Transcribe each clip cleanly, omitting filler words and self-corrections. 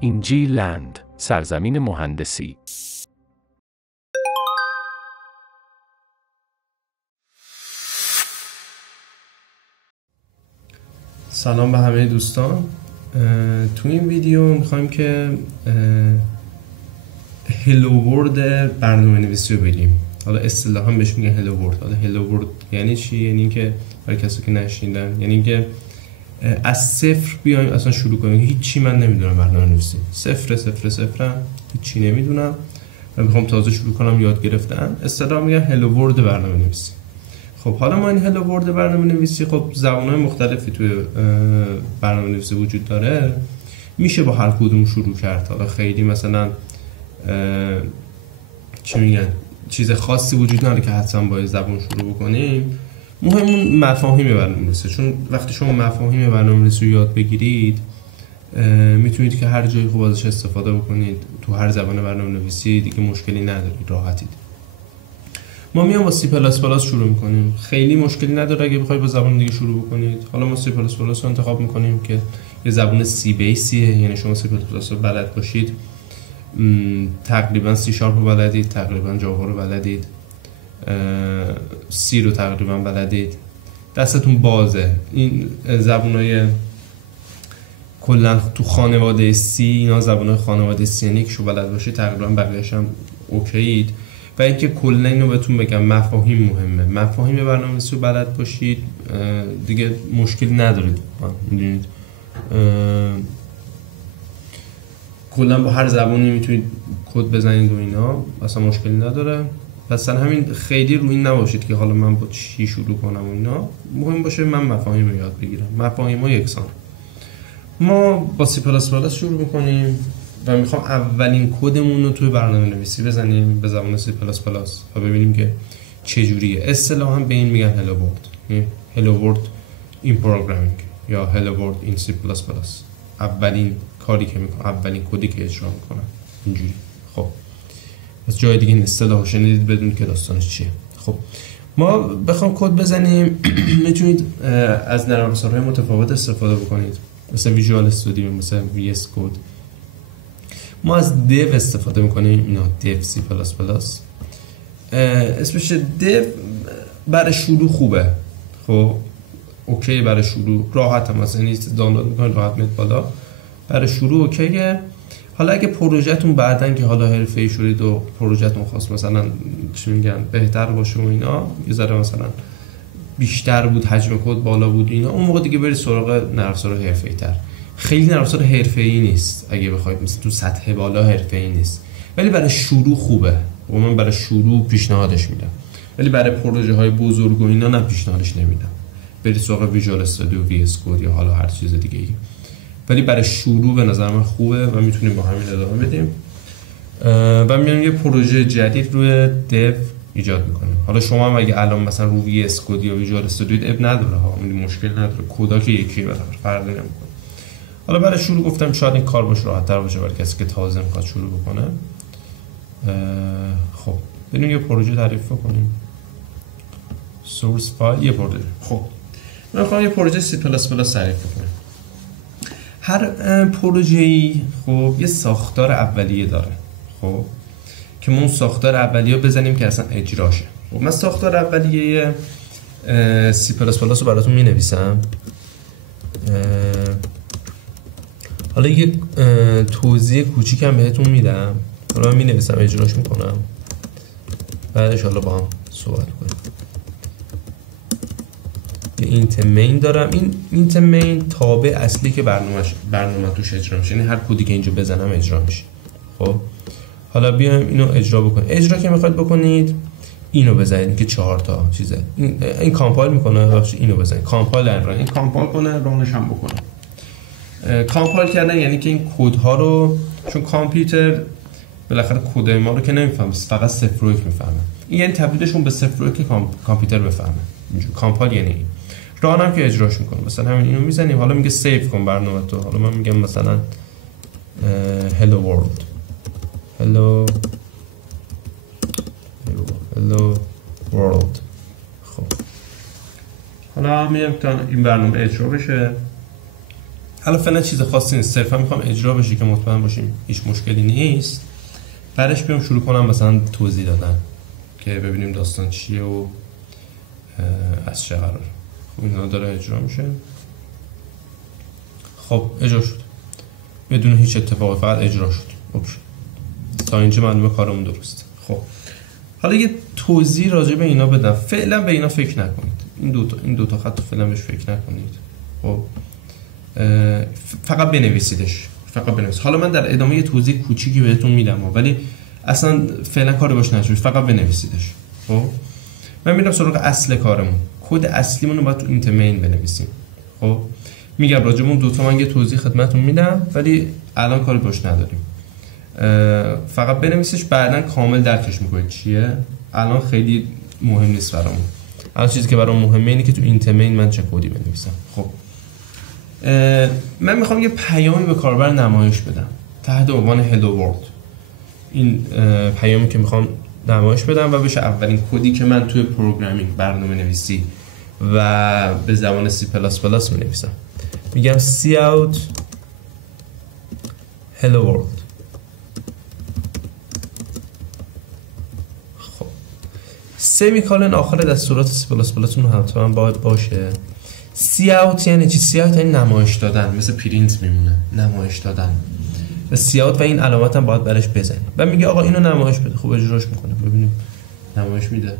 اینجی لند، سرزمین مهندسی. سلام به همه دوستان. تو این ویدیو میخوایم که هلو ورد برنامه نویسی رو بگیم. حالا اصطلاحاً بهش میگن هلو ورد. حالا هلو ورد یعنی چی؟ یعنی اینکه برای کسی که نشنیدن، یعنی اینکه از صفر بیایم اصلا شروع کنیم. هیچی من نمیدونم برنامه نویسی، صفرم، هیچی نمیدونم و میخوام تازه شروع کنم یاد گرفتن. اصطلاحاً میگن هلو ورد برنامه نویسی. خب حالا ما این هلو ورد برنامه نویسی، خب زبان‌های مختلفی توی برنامه نویسی وجود داره، میشه با هر کدوم شروع کرد. حالا خیلی مثلا چی میگن، چیز خاصی وجود نداره که حتما با زبان شروع بکنیم. مهم اون مفاهیم برنامه نویسی، چون وقتی شما مفاهیم برنامه نویسی رو یاد بگیرید میتونید که هر جایی خوب ازش استفاده بکنید. تو هر زبان برنامه نویسی دیگه مشکلی ندارید، راحتید. ما میام با سی پلاس پلاس شروع میکنیم، خیلی مشکلی نداره اگه بخواید با زبان دیگه شروع بکنید. حالا ما سی پلاس پلاس رو انتخاب میکنیم که یه زبان سی بیسیه، یعنی شما سی پلاس پلاس رو بلد باشید، تقریبا سی شارپ رو بلدید، تقریبا جاوا رو بلدید، سی رو تقریبا بلدید، دستتون بازه. این زبانای کلا تو خانواده سی، اینا زبانای خانواده سی، یعنی که بلد باشید تقریبا بقیه‌اش هم اوکیید. و اینکه کلا اینو بهتون بگم، مفاهیم مهمه. مفاهیم برنامه‌نویسی رو بلد باشید دیگه مشکلی ندارید. میدونید کلا با هر زبانی میتونید کد بزنید و اینا، اصلا مشکلی نداره. مثلا همین خیلی روی این نباشید که حالا من با چی شروع کنم و اینا. مهم باشه من مفاهیم رو یاد بگیرم. مفاهیم ها یکسان. ما با سی پلاس پلاس شروع میکنیم و میخوام اولین کدمون رو توی برنامه نویسی بزنیم به زبان سی پلاس پلاس و ببینیم که چه جوریه. اصطلاحاً به این میگن هلو ورد، هلو ورد این پروگرامینگ یا هلو ورد این سی پلاس پلاس. اولین کاری که میکنم، اولین کدی که اجرا میکنم اینجوری. خب از جای دیگه این اصطلاحو شنیدید بدون که داستانش چیه. خب ما بخوام کد بزنیم میتونید از نرم افزارهای متفاوت استفاده بکنید، مثل ویژوال استودیو، مثل وی اس کد. ما از دیو استفاده میکنیم، اینا دیو سی پلاس پلاس اسمش دیو. برای شروع خوبه، خب اوکی، برای شروع راحت هم مثلا نیست، دانلود میکنید راحت میاد بالا. برای شروع اوکیه. حالا اگه پروژهتون بعدن که حالا حرفه‌ای شدید و پروژهتون خواست مثلا چی میگن بهتر باشه و اینا، یه ذره مثلا بیشتر بود، حجم کد بالا بود اینا، اون موقع دیگه برید سراغ نرم افزار حرفه‌ای تر. خیلی نرم افزار حرفه‌ای نیست اگه بخواید، مثلا تو سطح بالا حرفه‌ای نیست، ولی برای شروع خوبه و من برای شروع پیشنهادش میدم. ولی برای پروژه های بزرگ و اینا نه، پیشنهادش نمیدم. برید سراغ ویژوال استودیو، وی اس کد یا حالا هر چیز دیگه ای. ولی برای شروع به نظر من خوبه و میتونیم با همین ادامه بدیم. و میایم یه پروژه جدید روی دیو ایجاد میکنیم. حالا شما هم اگه الان مثلا روی وی اس کد یا ویژوال استودیو اب نداره ها، مشکل نداره، کدا که یکیه، فرقی نمیکنه. حالا برای شروع گفتم شاید این کار باشه راحت‌تر باشه برای کسی که تازه میخواد شروع بکنه. خب بریم یه پروژه تعریف کنیم. سورس فایل یه پروژه. خب من میخوام یه پروژه سی پلاس پلاس تعریف کنم. هر پروژه‌ای خب یه ساختار اولیه داره، خب که ما اون ساختار اولیه رو بزنیم که اصلا اجراشه. خب من ساختار اولیه سی پلاس پلاس رو براتون می‌نویسم. حالا یه توضیح کوچیکم بهتون میدم، حالا من می‌نویسم اجراش میکنم، بعدش حالا با هم صحبت کنیم. یه اینت مین دارم. این اینت مین تابع اصلی که برنامه توش اجرا میشه، یعنی هر کدی که اینجا بزنم اجرا میشه. خب حالا بیایم اینو اجرا بکنیم. اجرا که میخواید بکنید اینو بزنید که 4 تا چیزه. این کامپایل میکنه، بخش اینو بزنید کامپایل ران، این کامپایل کنه، رانش هم بکنه. کامپایل کردن یعنی که این کدها رو، چون کامپیوتر بالاخره کدای ما رو که نمیفهمه، فقط 0 و 1 میفهمه. این یعنی تبدیلشون به 0 و 1 کامپیوتر بفهمه. اینجوری کامپایل یعنی این. ران هم که اجراش میکنه. مثلا همین اینو میزنیم، حالا میگه سیو کن برنامه تو. حالا من میگم مثلا hello world hello world. خب حالا میگم تا این برنامه اجرا بشه. حالا فعلا چیز خاصی نیست، صرفا میخوام اجرا بشه که مطمئن باشیم هیچ مشکلی نیست. بعدش بیام شروع کنم مثلا توضیح دادن که ببینیم داستان چیه و از چه قراره. خب اینا داره اجرا میشه. خب اجرا شد بدون هیچ اتفاقی، فقط اجرا شد. اوکی، تا اینجا معلومه کارمون درست. خب حالا یه توضیح راجع به اینا بدم. فعلا به اینا فکر نکنید، این دو تا خط فعلا بهش فکر نکنید. خب فقط بنویسیدش، فقط بنویسید. حالا من در ادامه یه توضیح کوچیکی بهتون میدم ولی اصلا فعلا کاری باش نشید، فقط بنویسیدش. خب من میرم سراغ اصل کارمون. کد اصلیمون رو باید تو اینت مین بنویسیم. خب میگم راجع به اون دو تا من یه توضیح خدمتتون میدم ولی الان کاری باش نداریم. فقط بنویسیش، بعداً کامل درکش میکنید چیه. الان خیلی مهم نیست برامون. الان چیزی که برام مهمه اینه که تو اینت مین من چه کدی بنویسم. خب من میخوام یه پیامی به کاربر نمایش بدم تحت عنوان هلو ورلد. این پیامی که میخوام نمایش بدم و بشه اولین کدی که من توی پروگرامینگ، برنامه نویسی و به زبان C++ می نویسم. میگم cout hello world. خب سمیکالن آخر دستورات C++ تون حتما باید باشه. cout یعنی چی؟ cout یعنی نمایش دادن، مثل پرینت میمونه، نمایش دادن. و cout و این علامت هم باید برش بزنیم. و میگه آقا اینو نمایش بده. خب اجراش میکنه، ببینیم نمایش میده.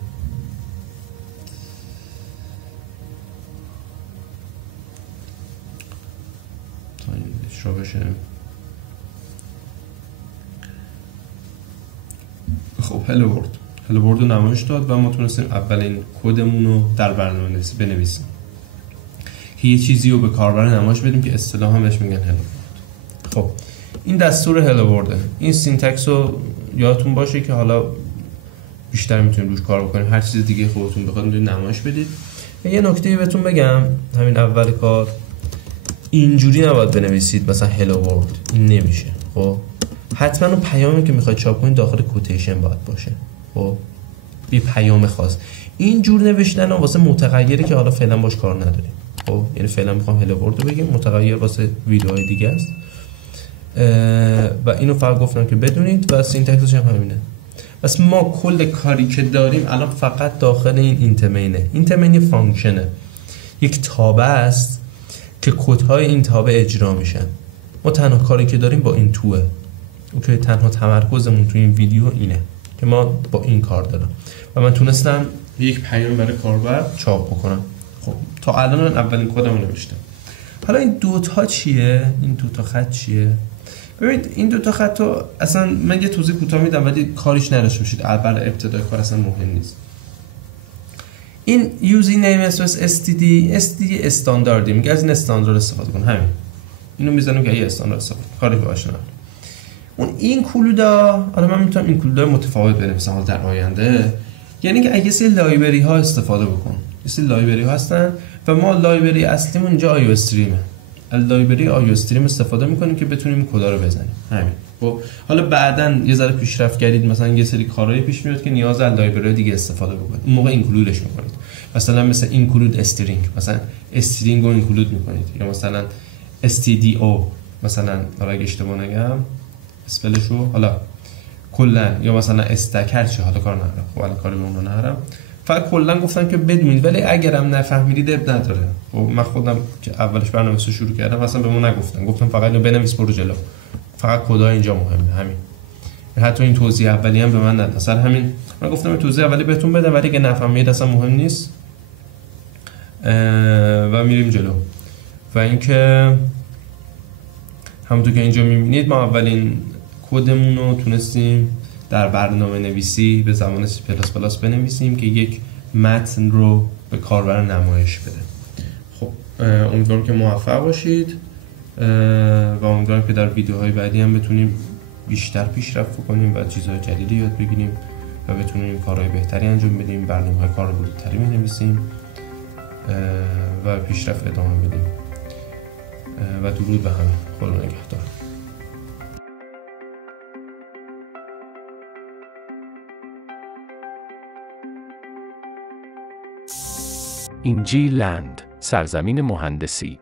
تا این اجرا بشه. خب هلو ورلد رو نمایش داد و ما تونستیم اولین کدمون رو در برنامه نویسی بنویسیم که یه چیزی رو به کاربر نمایش بدیم که اصطلاحاً بهش میگن هلو ورلد. خب این دستور هلو ورلده. این سینتکس رو یادتون باشه که حالا بیشتر میتونیم روش کار بکنیم. هر چیز دیگه خودتون بخواد میتونید نمایش بدید. یه نکته بهتون بگم، همین اول کار اینجوری نباید بنویسید مثلا هلو ورلد، این نمیشه. خب حتما اون پیامی که میخواید چاپ کنید داخل کوتیشن باید باشه. خب بی پیام خاص. این جور نوشتن واسه متغیری که حالا فعلا باش کار نداریم. خب یعنی فعلا میخوام هلو ورلد رو بگیم، متغیر واسه ویدیوهای دیگه است. و اینو فقط گفتم که بدونید و سینتکسش هم همینه. پس ما کل کاری که داریم الان فقط داخل این اینت مینه. اینت مین یه فانکشنه، یک تابع است که کدهای این تابع اجرا میشن. ما تنها کاری که داریم با این توه. اوکی، تنها تمرکزمون تو این ویدیو اینه که ما با این کار دارم و من تونستم یک پیام برای کاربر چاپ بکنم. خب تا الان اولین کدمو نوشتم. حالا این دوتا چیه؟ این دوتا خط چیه؟ ببینید این دوتا خط رو اصلا من یه توضیح کوتاه میدم ولی کاریش نداشته باشید، برای ابتدای کار اصلا مهم نیست. این یوزینگ نیم اسپیس استd استانداردی، میگه از این استاندارد استفاده کن. همین اینو میذارم که یه استاندارد استفاده کاری باشه. اون اینکلودا، حالا من میتونم اینکلودا متفاوت بنویسم در آینده. یعنی که اگه سری لایبرری ها استفاده بکن، یه سری لایبرری ها هستن و ما لایبرری اصلیمون اینجا آیو استریمه. از لایبرری آیو استریم استفاده میکنیم که بتونیم کدا رو بزنیم. همین. خب حالا بعداً یه ذره پیشرفت کردید، مثلا یه سری کارهای پیش میاد که نیاز از لایبرری دیگه استفاده بکنید، اون موقع اینکلودش میکنید. مثلا مثل اینکلود استرینگ، مثلا استرینگ رو اینکلود میکنید، یا مثلا stdio، مثلا حالا اگه اشتباه نگم اسپلش رو حالا کلا، یا مثلا استک، هر چی حالا کار ندارم. خب الان کاری به اون ندارم، فقط کلا گفتم که بدونید. ولی اگرم نفهمیدید اب نداره. خب من خودم که اولش برنامه‌نویسی شروع کردم اصلا به ما نگفتم، گفتم فقط اینو بنویس برو جلو، فقط کدای اینجا مهمه. همین. حتی این توضیح اولی هم به من نداد. اصلا همین من گفتم این توضیح اولی بهتون بدم ولی اگه نفهمید اصلا مهم نیست و میریم جلو. و اینکه همونطور که اینجا میبینید ما اولین کدمون رو تونستیم در برنامه نویسی به زبان C++ بنویسیم که یک متن رو به کاربر نمایش بده. خب امیدوارم که موفق باشید و امیدوارم که در ویدیوهای بعدی هم بتونیم بیشتر پیشرفت کنیم و چیزهای جدیدی یاد بگیریم و بتونیم کارهای بهتری انجام بدیم، برنامه‌های کاربردتری بنویسیم و پیشرفت ادامه بدیم. و درود به همه. خدا نگهدار. NG Land، سرزمین مهندسی.